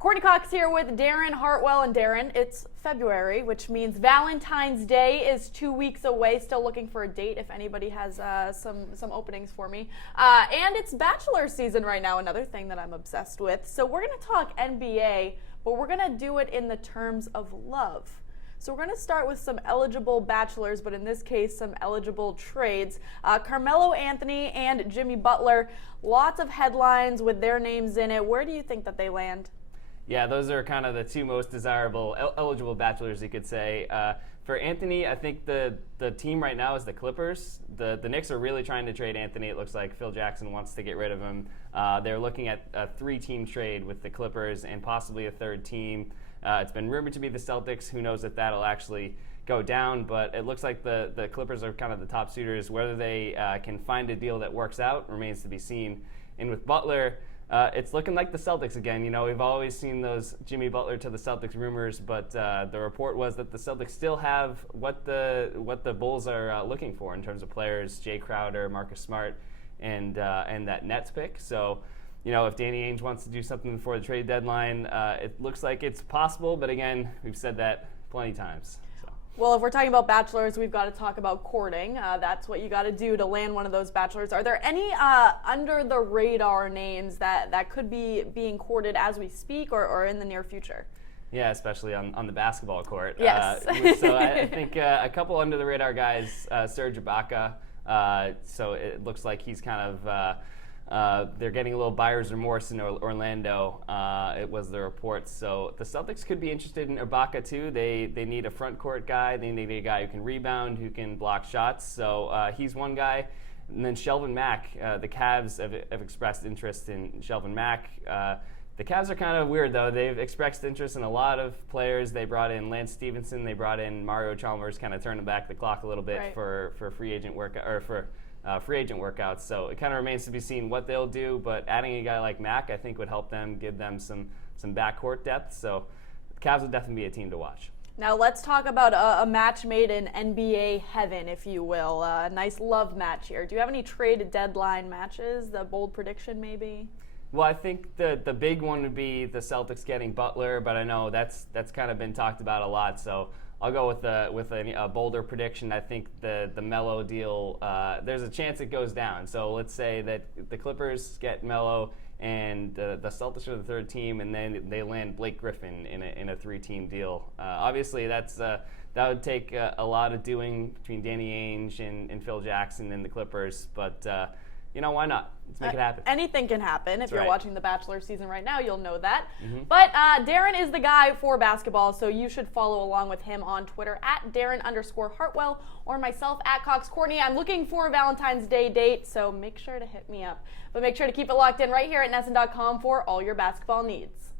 Courtney Cox here with Darren Hartwell. And Darren, it's February, which means Valentine's Day is 2 weeks away. Still looking for a date if anybody has some openings for me. And it's Bachelor season right now, another thing that I'm obsessed with. So we're going to talk NBA, but we're going to do it in the terms of love. So we're going to start with some eligible bachelors, but in this case, some eligible trades. Carmelo Anthony and Jimmy Butler, lots of headlines with their names in it. Where do you think that they land? Yeah, those are kind of the two most desirable eligible bachelors, you could say. For Anthony, I think the team right now is the Clippers. The Knicks are really trying to trade Anthony. It looks like Phil Jackson wants to get rid of him. They're looking at a 3-team trade with the Clippers and possibly a third team. It's been rumored to be the Celtics. Who knows if that'll actually go down, but it looks like the Clippers are kind of the top suitors. Whether they can find a deal that works out remains to be seen. And with Butler, it's looking like the Celtics again. You know, we've always seen those Jimmy Butler to the Celtics rumors, but the report was that the Celtics still have what the Bulls are looking for in terms of players: Jay Crowder, Marcus Smart, and that Nets pick. So, you know, if Danny Ainge wants to do something before the trade deadline, it looks like it's possible. But again, we've said that plenty of times. Well, if we're talking about bachelors, we've got to talk about courting. That's what you got to do to land one of those bachelors. Are there any under-the-radar names that could be being courted as we speak or in the near future? Yeah, especially on the basketball court. Yes. So I think a couple under-the-radar guys, Serge Ibaka. So it looks like he's kind of they're getting a little buyer's remorse in Orlando. It was the reports. So the Celtics could be interested in Ibaka too. They need a front court guy. They need a guy who can rebound, who can block shots. So he's one guy. And then Shelvin Mack. The Cavs have expressed interest in Shelvin Mack. The Cavs are kind of weird though. They've expressed interest in a lot of players. They brought in Lance Stevenson. They brought in Mario Chalmers, kind of turning back the clock a little bit Right. for free agent work or for free agent workouts. So it kind of remains to be seen what they'll do, but adding a guy like Mack I think would help them, give them some backcourt depth. So the Cavs would definitely be a team to watch. Now let's talk about a match made in NBA heaven, if you will. A nice love match here. Do you have any trade deadline matches? The bold prediction maybe? Well, I think the big one would be the Celtics getting Butler, but I know that's kind of been talked about a lot. So I'll go with a bolder prediction. I think the Melo deal, there's a chance it goes down. So let's say that the Clippers get Melo and the Celtics are the third team, and then they land Blake Griffin in a 3-team deal. Obviously, that would take a lot of doing between Danny Ainge and Phil Jackson and the Clippers, but you know, why not? Let's make it happen. Anything can happen. If you're right. watching the Bachelor season right now, you'll know that. Mm-hmm. But Darren is the guy for basketball, so you should follow along with him on Twitter at Darren_Hartwell or myself at Cox Courtney. I'm looking for a Valentine's Day date, so make sure to hit me up. But make sure to keep it locked in right here at NESN.com for all your basketball needs.